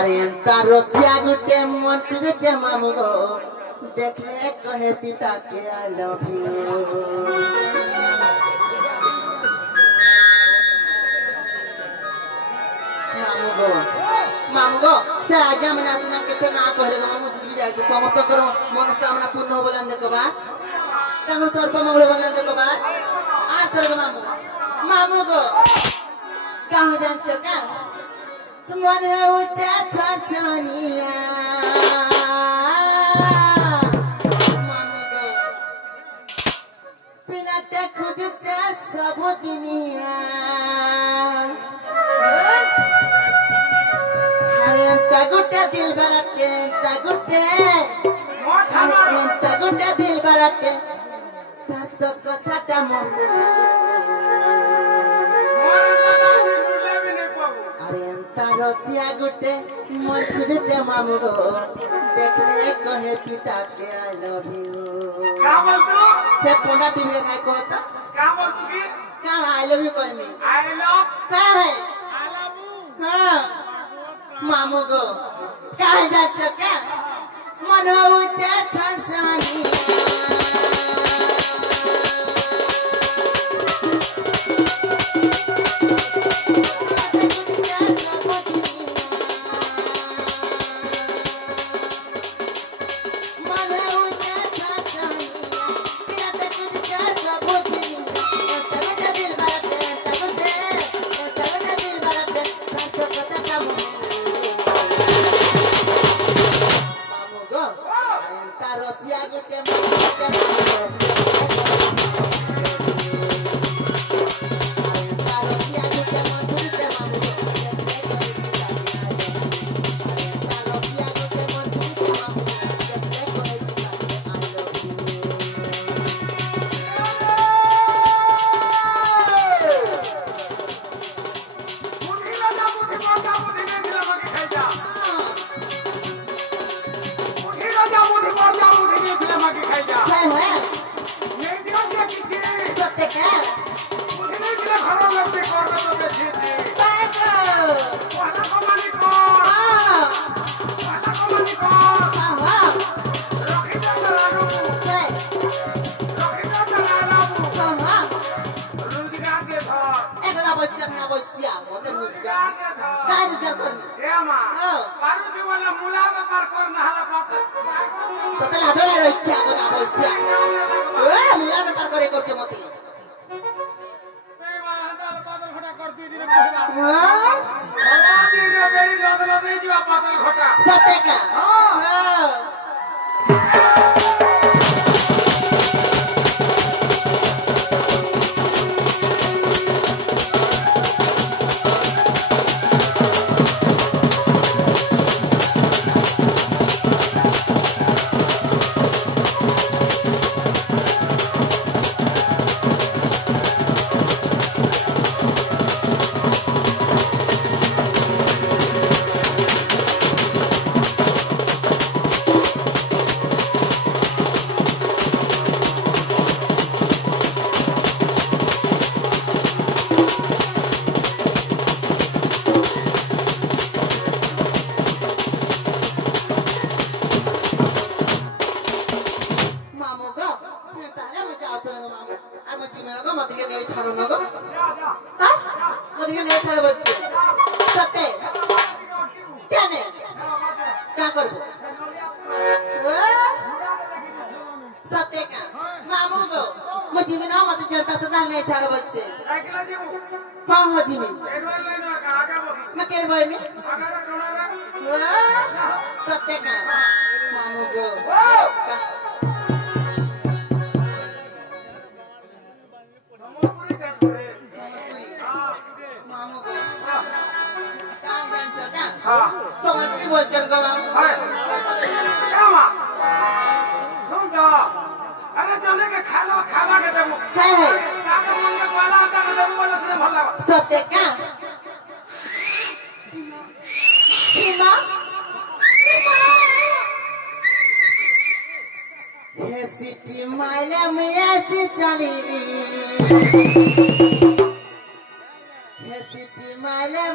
अरे एंता रसिया गुटे मन खुजे मामू गो देखले कहे तीता के आई लव यू मामू गो से आगे मैंने आसना केते ना कहले गो मामू भूली जाय छै समस्त कर मनस्कामना पूर्ण हो बोलन देखो बा तंग सर्प मंगल बोलन देखो बा आ कर मामू मामू गो कहां जान चका मन है उच्चा छछनिया मामू गो पिलाटे खुजते सब दुनिया गुटे दिल बलटे गुटे दिल बलटे तार तो कथाटा मन अरे अंता रसिया गुटे मन खुजे मामू गो देखले कहे तीता के आई लव यू का बोल तू ते पोना टीवी के खाय कहता का बोल तू की का आई लव यू कहनी आई लव का है आई लव यू हां मामू गो काहे जात का मन उच्चा छछनी सिटी माइले में ऐसी चली सिटी माइले